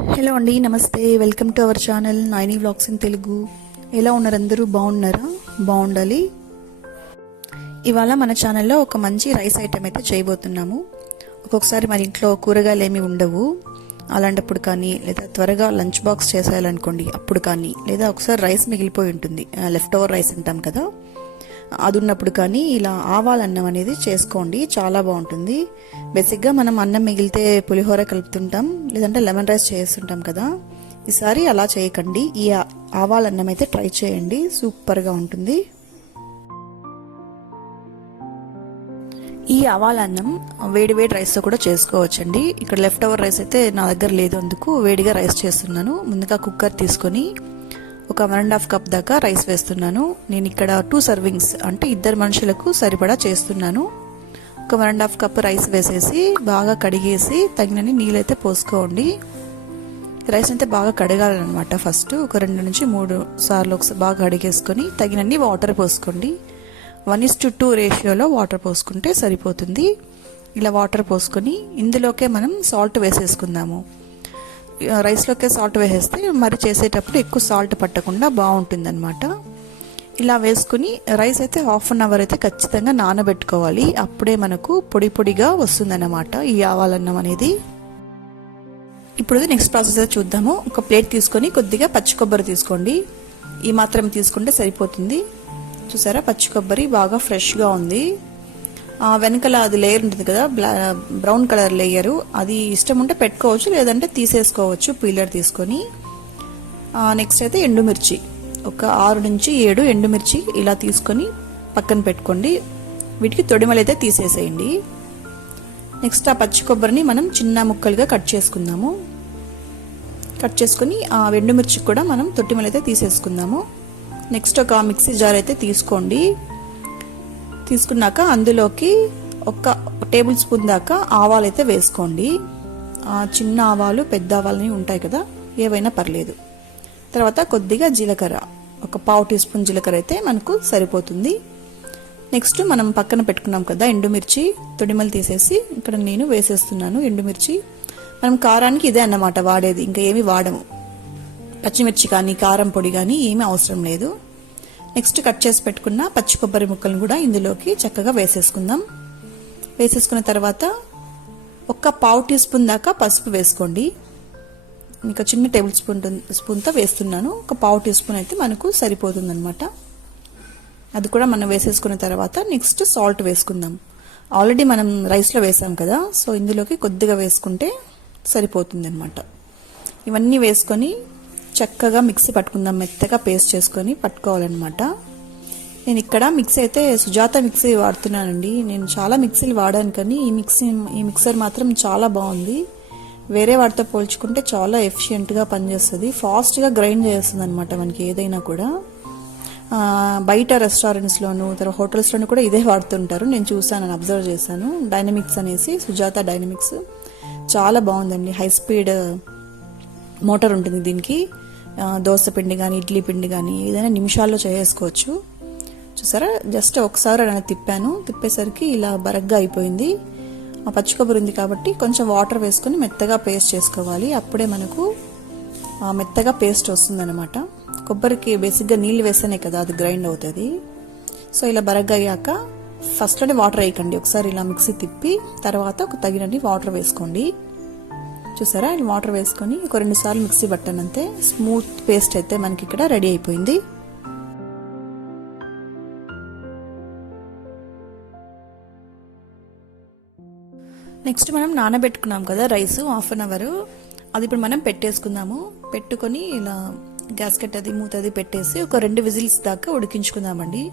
Hello అండి, నమస్తే. Welcome to our channel Naini vlogs in Telugu. ఎలా ఉన్నారు అందరూ? బాగున్నారా? బాగుండాలి. ఇవాళ మన ఛానల్లో ఒక మంచి రైస్ ఐటెం అయితే చేయబోతున్నాము. ఒక్కొక్కసారి మన ఇంట్లో కూరగాయలు ఏమి ఉండవు, అలాంటప్పుడు కానీ, లేదా త్వరగా లంచ్ బాక్స్ చేసేయాలనుకోండి అప్పుడు కానీ, లేదా ఒకసారి రైస్ మిగిలిపోయి ఉంటుంది, లెఫ్ట్ ఓవర్ రైస్ అంటాం కదా, అది ఉన్నప్పుడు కానీ ఇలా ఆవాల అన్నం అనేది చేసుకోండి. చాలా బాగుంటుంది. బేసిక్గా మనం అన్నం మిగిలితే పులిహోర కలుపుతుంటాం, లేదంటే లెమన్ రైస్ చేస్తుంటాం కదా. ఈసారి అలా చేయకండి, ఈ ఆవాల అన్నం అయితే ట్రై చేయండి, సూపర్గా ఉంటుంది. ఈ ఆవాల అన్నం వేడి వేడి రైస్తో కూడా చేసుకోవచ్చండి. ఇక్కడ లెఫ్ట్ ఓవర్ రైస్ అయితే నా దగ్గర లేదు, అందుకు వేడిగా రైస్ చేస్తున్నాను. ముందుగా కుక్కర్ తీసుకొని ఒక 1.5 కప్ దాకా రైస్ వేస్తున్నాను. నేను ఇక్కడ 2 సర్వింగ్స్ అంటే 2 మనుషులకు సరిపడా చేస్తున్నాను. ఒక 1.5 కప్ రైస్ వేసేసి బాగా కడిగేసి తగినన్ని నీళ్ళైతే పోసుకోండి. రైస్ అయితే బాగా కడగాలన్నమాట. ఫస్ట్ ఒక 2 నుంచి 3 సార్లు బాగా కడిగేసుకొని తగినన్ని వాటర్ పోసుకోండి. 1:2 రేషియోలో వాటర్ పోసుకుంటే సరిపోతుంది. ఇలా వాటర్ పోసుకొని ఇందులోకే మనం సాల్ట్ వేసేసుకుందాము. రైస్లోకే సాల్ట్ వేసేస్తే మరి చేసేటప్పుడు ఎక్కువ సాల్ట్ పట్టకుండా బాగుంటుంది అనమాట. ఇలా వేసుకుని రైస్ అయితే హాఫ్ అన్ అవర్ అయితే ఖచ్చితంగా నానబెట్టుకోవాలి. అప్పుడే మనకు పొడి పొడిగా వస్తుందన్నమాట ఈ ఆవాలన్నం అనేది. ఇప్పుడు నెక్స్ట్ ప్రాసెస్ చూద్దాము. ఒక ప్లేట్ తీసుకొని కొద్దిగా పచ్చి కొబ్బరి తీసుకోండి. ఈ మాత్రం తీసుకుంటే సరిపోతుంది. చూసారా, పచ్చి కొబ్బరి బాగా ఫ్రెష్గా ఉంది. వెనకాల అది లేయర్ ఉంటుంది కదా, బ్రౌన్ కలర్ లేయరు, అది ఇష్టం ఉంటే పెట్టుకోవచ్చు, లేదంటే తీసేసుకోవచ్చు పీలర్ తీసుకొని. నెక్స్ట్ అయితే ఎండుమిర్చి, ఒక 6 నుంచి 7 ఎండుమిర్చి ఇలా తీసుకొని పక్కన పెట్టుకోండి. వీటికి తొడిమలైతే తీసేసేయండి. నెక్స్ట్ ఆ పచ్చి కొబ్బరిని మనం చిన్న ముక్కలుగా కట్ చేసుకుందాము. కట్ చేసుకుని ఆ ఎండుమిర్చి కూడా మనం తొట్టిమలైతే తీసేసుకుందాము. నెక్స్ట్ ఒక మిక్సీ జార్ అయితే తీసుకోండి. తీసుకున్నాక అందులోకి ఒక టేబుల్ స్పూన్ దాకా ఆవాలు అయితే వేసుకోండి. చిన్న ఆవాలు, పెద్ద ఆవాలని ఉంటాయి కదా, ఏవైనా పర్లేదు. తర్వాత కొద్దిగా జీలకర్ర, ఒక 1/2 టీ స్పూన్ జీలకర్ర అయితే మనకు సరిపోతుంది. నెక్స్ట్ మనం పక్కన పెట్టుకున్నాం కదా ఎండుమిర్చి, తొడిమలు తీసేసి ఇక్కడ నేను వేసేస్తున్నాను. ఎండుమిర్చి మనం కారానికి ఇదే అన్నమాట వాడేది, ఇంకా ఏమి వాడము. పచ్చిమిర్చి కానీ కారం పొడి కానీ ఏమీ అవసరం లేదు. నెక్స్ట్ కట్ చేసి పెట్టుకున్న పచ్చి కొబ్బరి ముక్కలను కూడా ఇందులోకి చక్కగా వేసేసుకుందాం. వేసేసుకున్న తర్వాత ఒక 1/2 టీ స్పూన్ దాకా పసుపు వేసుకోండి. ఇంకా చిన్న టేబుల్ స్పూన్తో వేస్తున్నాను. ఒక 1/2 టీ స్పూన్ అయితే మనకు సరిపోతుంది అనమాట. అది కూడా మనం వేసేసుకున్న తర్వాత నెక్స్ట్ సాల్ట్ వేసుకుందాం. ఆల్రెడీ మనం రైస్లో వేసాం కదా, సో ఇందులోకి కొద్దిగా వేసుకుంటే సరిపోతుంది అనమాట. ఇవన్నీ వేసుకొని చక్కగా మిక్సీ పట్టుకుందాం. మెత్తగా పేస్ట్ చేసుకొని పట్టుకోవాలన్నమాట. నేను ఇక్కడ మిక్సీ అయితే సుజాత మిక్సీ వాడుతున్నానండి. నేను చాలా మిక్సీలు వాడాను, కానీ ఈ మిక్సర్ మాత్రం చాలా బాగుంది. వేరే వాటితో పోల్చుకుంటే చాలా ఎఫిషియెంట్గా పనిచేస్తుంది, ఫాస్ట్గా గ్రైండ్ చేస్తుంది అనమాట మనకి ఏదైనా కూడా. బయట రెస్టారెంట్స్లోను తర్వాత హోటల్స్లోనూ కూడా ఇదే వాడుతుంటారు. నేను చూసాను, అబ్జర్వ్ చేశాను. డైనమిక్స్ అనేసి, సుజాత డైనమిక్స్ చాలా బాగుందండి. హై స్పీడ్ మోటార్ ఉంటుంది దీనికి. దోశ పిండి కానీ, ఇడ్లీ పిండి కానీ ఏదైనా నిమిషాల్లో చేసుకోవచ్చు. చూసారా, జస్ట్ ఒకసారి అలా తిప్పేసరికి ఇలా బరగ్గా అయిపోయింది. ఆ పచ్చి కొబ్బరి ఉంది కాబట్టి కొంచెం వాటర్ వేసుకొని మెత్తగా పేస్ట్ చేసుకోవాలి. అప్పుడే మనకు మెత్తగా పేస్ట్ వస్తుంది అనమాట. కొబ్బరికి బేసిక్గా నీళ్ళు వేస్తేనే కదా అది గ్రైండ్ అవుతుంది. సో ఇలా బరగ్గా అయ్యాక ఫస్ట్లోనే వాటర్ వేయకండి. ఒకసారి ఇలా మిక్సీ తిప్పి తర్వాత ఒక తగినన్ని వాటర్ వేసుకోండి. చూసారా, ఇలా వాటర్ వేసుకొని ఒక 2 సార్లు మిక్సీ పట్టానంతే. స్మూత్ పేస్ట్ అయితే మనకి ఇక్కడ రెడీ అయిపోయింది. నెక్స్ట్ మనం నానబెట్టుకున్నాం కదా రైస్, హాఫ్ అన్ అవర్, అది ఇప్పుడు మనం పెట్టేసుకుందాము. పెట్టుకొని ఇలా గ్యాస్కెట్ అది మూత అది పెట్టేసి ఒక 2 విజిల్స్ దాకా ఉడికించుకుందామండి.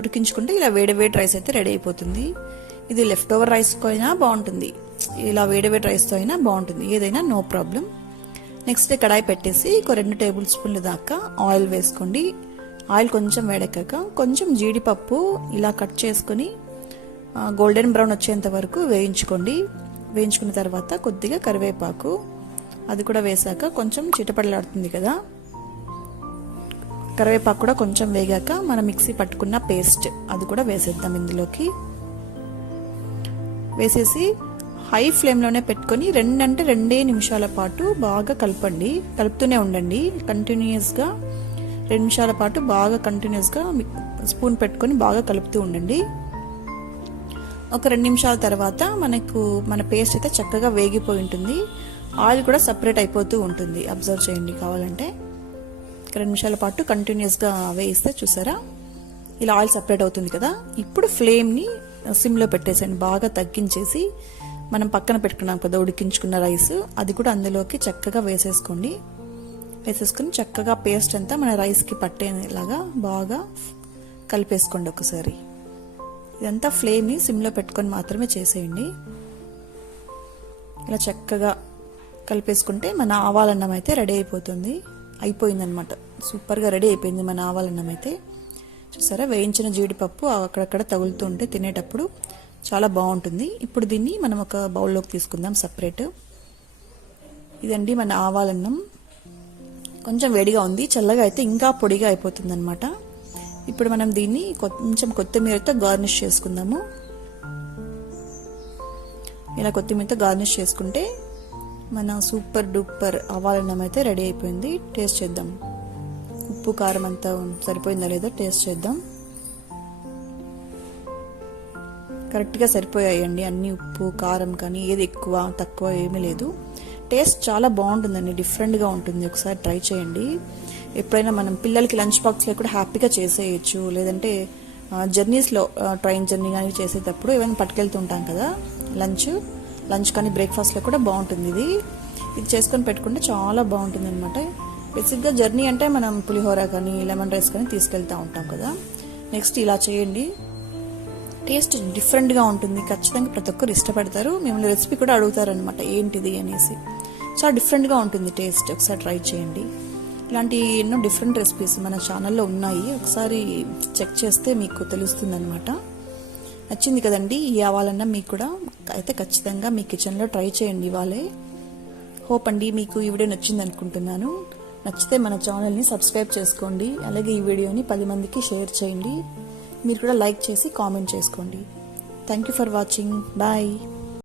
ఉడికించుకుంటే ఇలా వేడి వేడి రైస్ అయితే రెడీ అయిపోతుంది. ఇది లెఫ్ట్ ఓవర్ రైస్తో అయినా బాగుంటుంది, ఇలా వేడి వేడి రైస్తో అయినా బాగుంటుంది, ఏదైనా నో ప్రాబ్లం. నెక్స్ట్ కడాయి పెట్టేసి ఒక 2 టేబుల్ స్పూన్ల దాకా ఆయిల్ వేసుకోండి. ఆయిల్ కొంచెం వేడెక్కాక కొంచెం జీడిపప్పు ఇలా కట్ చేసుకొని గోల్డెన్ బ్రౌన్ వచ్చేంత వరకు వేయించుకోండి. వేయించుకున్న తర్వాత కొద్దిగా కరివేపాకు అది కూడా వేసాక కొంచెం చిటపటలాడుతుంది కదా, కరివేపాకు కూడా కొంచెం వేగాక మనం మిక్సీ పట్టుకున్న పేస్ట్ అది కూడా వేసేద్దాం ఇందులోకి. వేసేసి హై ఫ్లేమ్లోనే పెట్టుకొని 2 నిమిషాల పాటు బాగా కలపండి. కలుపుతూనే ఉండండి కంటిన్యూస్గా. 2 నిమిషాల పాటు బాగా కంటిన్యూస్గా స్పూన్ పెట్టుకొని బాగా కలుపుతూ ఉండండి. ఒక 2 నిమిషాల తర్వాత మన పేస్ట్ అయితే చక్కగా వేగిపోయి ఉంటుంది. ఆయిల్ కూడా సపరేట్ అయిపోతూ ఉంటుంది. అబ్జర్వ్ చేయండి కావాలంటే. 2 నిమిషాల పాటు కంటిన్యూస్గా వేయిస్తే చూసారా ఇలా ఆయిల్ సపరేట్ అవుతుంది కదా. ఇప్పుడు ఫ్లేమ్ని సిమ్లో పెట్టేసండి. బాగా తగ్గించేసి మనం పక్కన పెట్టుకున్నాం కదా ఉడికించుకున్న రైస్, అది కూడా అందులోకి చక్కగా వేసేసుకొని చక్కగా పేస్ట్ అంతా మన రైస్కి పట్టేలాగా బాగా కలిపేసుకోండి ఒకసారి. ఇదంతా ఫ్లేమ్ని సిమ్లో పెట్టుకొని మాత్రమే చేసేయండి. ఇలా చక్కగా కలిపేసుకుంటే మన ఆవాలన్నం అయితే రెడీ అయిపోయిందనమాట. సూపర్గా రెడీ అయిపోయింది మన ఆవాలన్నం అయితే. చూసారా వేయించిన జీడిపప్పు అక్కడక్కడ తగులుతూ ఉంటే తినేటప్పుడు చాలా బాగుంటుంది. ఇప్పుడు దీన్ని మనం ఒక బౌల్లోకి తీసుకుందాం సపరేట్. ఇదండి మన ఆవాలన్నం. కొంచెం వేడిగా ఉంది, చల్లగా అయితే ఇంకా పొడిగా అయిపోతుంది అనమాట. ఇప్పుడు మనం దీన్ని కొంచెం కొత్తిమీరతో గార్నిష్ చేసుకుందాము. ఇలా కొత్తిమీరతో గార్నిష్ చేసుకుంటే మన సూపర్ డూపర్ ఆవాలన్నం అయితే రెడీ అయిపోయింది. టేస్ట్ చేద్దాం. ఉప్పు కారం అంతా సరిపోయిందా లేదో టేస్ట్ చేద్దాం. కరెక్ట్గా సరిపోయాయండి అన్ని. ఉప్పు కారం కానీ ఏది ఎక్కువ తక్కువ ఏమీ లేదు. టేస్ట్ చాలా బాగుంటుందండి, డిఫరెంట్గా ఉంటుంది. ఒకసారి ట్రై చేయండి. ఎప్పుడైనా మనం పిల్లలకి లంచ్ బాక్స్లో కూడా హ్యాపీగా చేసేయచ్చు. లేదంటే జర్నీస్లో ట్రైన్ జర్నీ కానీ చేసేటప్పుడు ఏమైనా పట్టుకెళ్తుంటాం కదా లంచ్ కానీ బ్రేక్ఫాస్ట్లో కూడా బాగుంటుంది. ఇది చేసుకొని పెట్టుకుంటే చాలా బాగుంటుంది అనమాట. బేసిక్గా జర్నీ అంటే మనం పులిహోర కానీ లెమన్ రైస్ కానీ తీసుకెళ్తూ ఉంటాం కదా. నెక్స్ట్ ఇలా చేయండి. టేస్ట్ డిఫరెంట్గా ఉంటుంది. ఖచ్చితంగా ప్రతి ఒక్కరు ఇష్టపడతారు. మిమ్మల్ని రెసిపీ కూడా అడుగుతారనమాట ఏంటిది అనేసి. చాలా డిఫరెంట్గా ఉంటుంది టేస్ట్. ఒకసారి ట్రై చేయండి. ఇలాంటి ఎన్నో డిఫరెంట్ రెసిపీస్ మన ఛానల్లో ఉన్నాయి. ఒకసారి చెక్ చేస్తే మీకు తెలుస్తుంది అనమాట. నచ్చింది కదండి ఈ ఆవాలన్నం. మీకు కూడా అయితే ఖచ్చితంగా మీ కిచెన్లో ట్రై చేయండి ఇవాళే. హోప్ అండి మీకు ఈ వీడియో నచ్చింది అనుకుంటున్నాను. నచ్చితే మన ఛానల్ని సబ్స్క్రైబ్ చేసుకోండి. అలాగే ఈ వీడియోని 10 మందికి షేర్ చేయండి. మీరు కూడా లైక్ చేసి కామెంట్ చేసుకోండి. Thank you for watching. Bye.